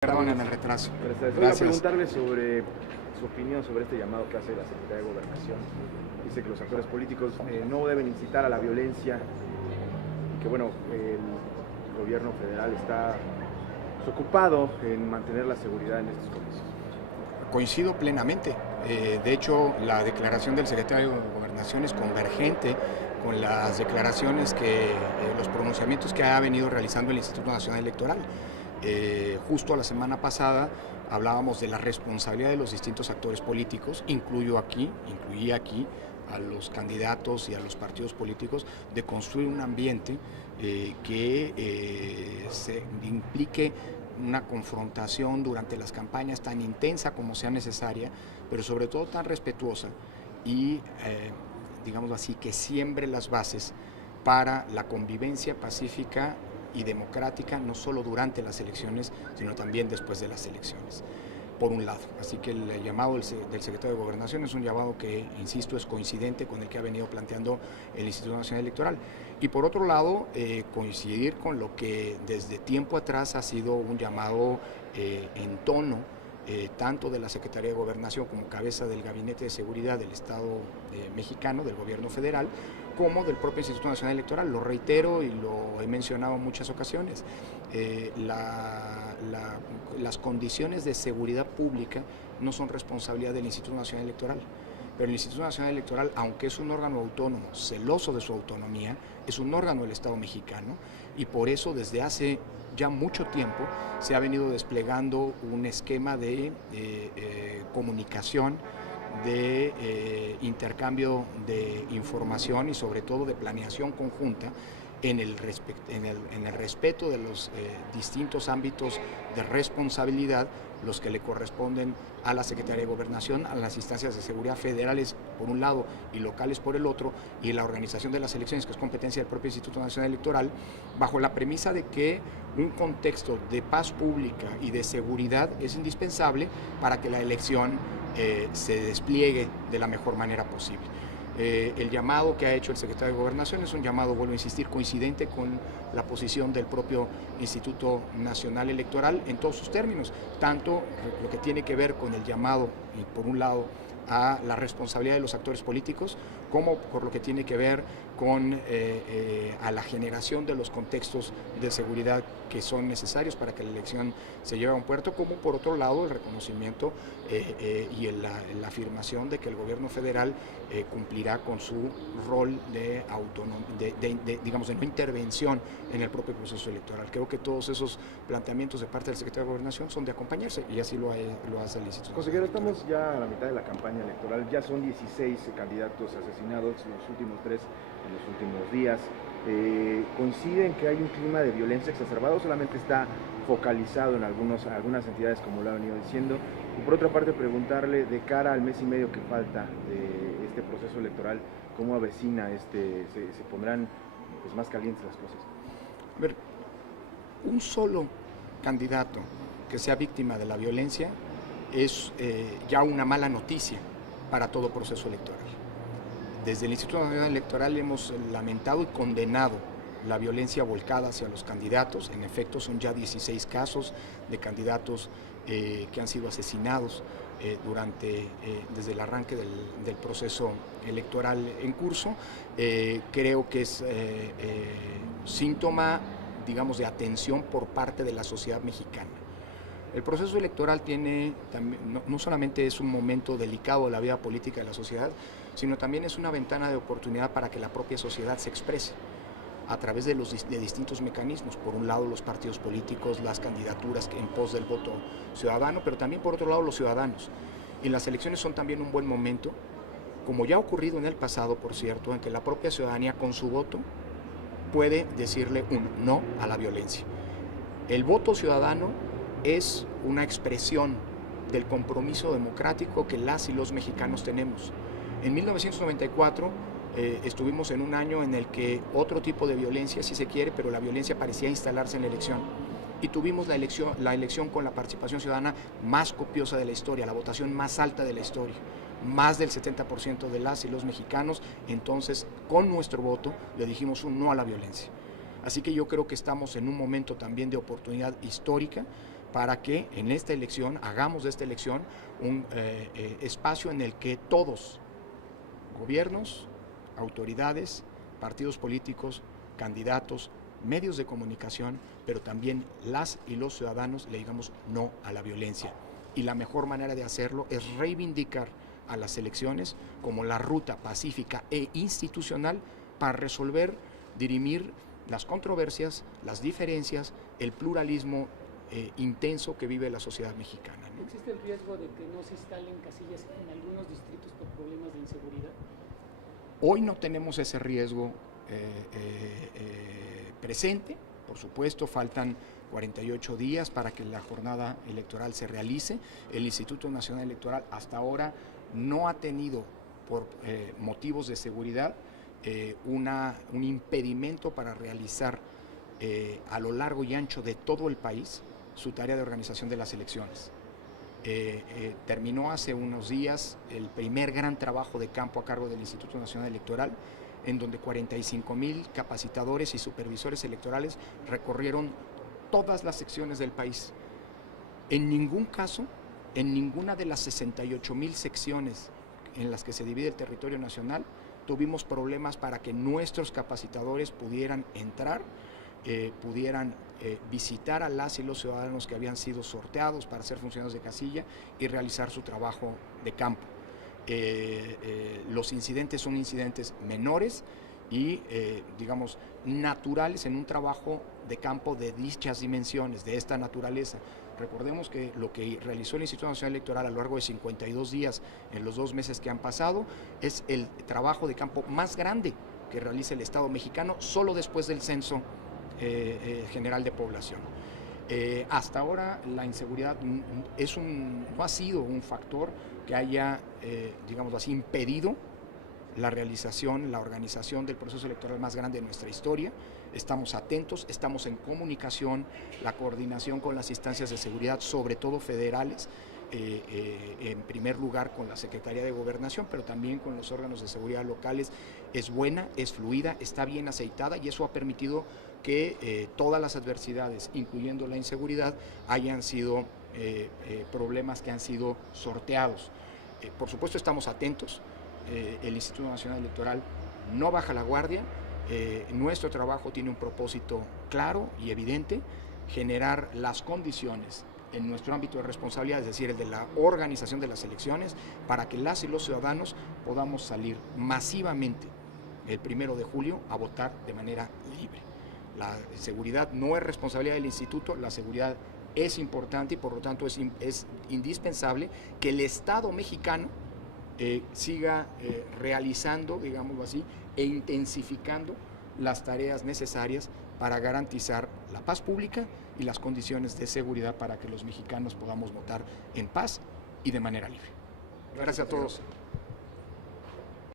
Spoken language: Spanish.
Perdonen el retraso. Voy a Gracias. preguntarle sobre su opinión sobre este llamado que hace la Secretaría de Gobernación. Dice que los actores políticos no deben incitar a la violencia y que bueno, el gobierno federal está ocupado en mantener la seguridad en estos comicios. Coincido plenamente. De hecho, la declaración del secretario de Gobernación es convergente con las declaraciones los pronunciamientos que ha venido realizando el Instituto Nacional Electoral. Justo la semana pasada hablábamos de la responsabilidad de los distintos actores políticos, incluí aquí a los candidatos y a los partidos políticos, de construir un ambiente que se implique una confrontación durante las campañas tan intensa como sea necesaria, pero sobre todo tan respetuosa y, digamos así, que siembre las bases para la convivencia pacífica y democrática, no solo durante las elecciones, sino también después de las elecciones, por un lado. Así que el llamado del secretario de Gobernación es un llamado que, insisto, es coincidente con el que ha venido planteando el Instituto Nacional Electoral. Y por otro lado, coincidir con lo que desde tiempo atrás ha sido un llamado en tono, tanto de la Secretaría de Gobernación como cabeza del Gabinete de Seguridad del Estado mexicano, del gobierno federal, como del propio Instituto Nacional Electoral. Lo reitero y lo he mencionado en muchas ocasiones. Las condiciones de seguridad pública no son responsabilidad del Instituto Nacional Electoral, pero el Instituto Nacional Electoral, aunque es un órgano autónomo, celoso de su autonomía, es un órgano del Estado mexicano y por eso desde hace ya mucho tiempo se ha venido desplegando un esquema de comunicación, de intercambio de información y sobre todo de planeación conjunta en el respeto de los distintos ámbitos de responsabilidad, los que le corresponden a la Secretaría de Gobernación, a las instancias de seguridad federales por un lado y locales por el otro, y la organización de las elecciones, que es competencia del propio Instituto Nacional Electoral, bajo la premisa de que un contexto de paz pública y de seguridad es indispensable para que la elección se despliegue de la mejor manera posible. El llamado que ha hecho el secretario de Gobernación es un llamado, vuelvo a insistir, coincidente con la posición del propio Instituto Nacional Electoral en todos sus términos, tanto lo que tiene que ver con el llamado, por un lado, a la responsabilidad de los actores políticos, como por lo que tiene que ver con a la generación de los contextos de seguridad que son necesarios para que la elección se lleve a un puerto, como por otro lado el reconocimiento y la afirmación de que el gobierno federal cumplirá con su rol de digamos, de no intervención en el propio proceso electoral. Creo que todos esos planteamientos de parte del secretario de Gobernación son de acompañarse y así lo hace el Instituto. Consejero, estamos ya a la mitad de la campaña electoral, ya son 16 candidatos asesinados, los últimos 3 en los últimos días. ¿Coinciden que hay un clima de violencia exacerbado o solamente está focalizado en algunas entidades, como lo ha venido diciendo? Y por otra parte, preguntarle, de cara al mes y medio que falta de este proceso electoral, ¿cómo avecina se pondrán pues más calientes las cosas? A ver, un solo candidato que sea víctima de la violencia es ya una mala noticia para todo proceso electoral. Desde el Instituto Nacional Electoral hemos lamentado y condenado la violencia volcada hacia los candidatos. En efecto, son ya 16 casos de candidatos que han sido asesinados desde el arranque del proceso electoral en curso. Creo que es síntoma, digamos, de atención por parte de la sociedad mexicana. El proceso electoral no solamente es un momento delicado de la vida política de la sociedad, sino también es una ventana de oportunidad para que la propia sociedad se exprese a través de distintos mecanismos. Por un lado, los partidos políticos, las candidaturas en pos del voto ciudadano, pero también por otro lado los ciudadanos. Y las elecciones son también un buen momento, como ya ha ocurrido en el pasado, por cierto, en que la propia ciudadanía con su voto puede decirle un no a la violencia. El voto ciudadano es una expresión del compromiso democrático que las y los mexicanos tenemos. En 1994 estuvimos en un año en el que otro tipo de violencia, si se quiere, pero la violencia parecía instalarse en la elección. Y tuvimos la elección con la participación ciudadana más copiosa de la historia, la votación más alta de la historia. Más del 70% de las y los mexicanos, entonces, con nuestro voto, le dijimos un no a la violencia. Así que yo creo que estamos en un momento también de oportunidad histórica para que en esta elección, hagamos de esta elección un espacio en el que todos, gobiernos, autoridades, partidos políticos, candidatos, medios de comunicación, pero también las y los ciudadanos le digamos no a la violencia. Y la mejor manera de hacerlo es reivindicar a las elecciones como la ruta pacífica e institucional para resolver, dirimir las controversias, las diferencias, el pluralismo intenso que vive la sociedad mexicana, ¿no? ¿Existe el riesgo de que no se instalen casillas en algunos distritos por problemas de inseguridad? Hoy no tenemos ese riesgo presente. Por supuesto, faltan 48 días para que la jornada electoral se realice. El Instituto Nacional Electoral hasta ahora no ha tenido, por motivos de seguridad, un impedimento para realizar a lo largo y ancho de todo el país su tarea de organización de las elecciones. Terminó hace unos días el primer gran trabajo de campo a cargo del Instituto Nacional Electoral, en donde 45,000 capacitadores y supervisores electorales recorrieron todas las secciones del país. En ningún caso, en ninguna de las 68,000 secciones en las que se divide el territorio nacional, tuvimos problemas para que nuestros capacitadores pudieran entrar, pudieran visitar a las y los ciudadanos que habían sido sorteados para ser funcionarios de casilla y realizar su trabajo de campo. Los incidentes son incidentes menores y, digamos, naturales en un trabajo de campo de dichas dimensiones, de esta naturaleza. Recordemos que lo que realizó el Instituto Nacional Electoral a lo largo de 52 días en los 2 meses que han pasado es el trabajo de campo más grande que realiza el Estado mexicano, solo después del censo general de población. Hasta ahora la inseguridad no ha sido un factor que haya, digamos así, impedido la realización, la organización del proceso electoral más grande de nuestra historia. Estamos atentos, estamos en comunicación, la coordinación con las instancias de seguridad, sobre todo federales, en primer lugar con la Secretaría de Gobernación, pero también con los órganos de seguridad locales, es buena, es fluida, está bien aceitada y eso ha permitido que todas las adversidades, incluyendo la inseguridad, hayan sido problemas que han sido sorteados. Por supuesto estamos atentos, el Instituto Nacional Electoral no baja la guardia, nuestro trabajo tiene un propósito claro y evidente: generar las condiciones en nuestro ámbito de responsabilidad, es decir, el de la organización de las elecciones, para que las y los ciudadanos podamos salir masivamente el 1 de julio a votar de manera libre. La seguridad no es responsabilidad del instituto, la seguridad es importante y por lo tanto es indispensable que el Estado mexicano siga realizando, digámoslo así, e intensificando las tareas necesarias para garantizar la paz pública y las condiciones de seguridad para que los mexicanos podamos votar en paz y de manera libre. Gracias a todos.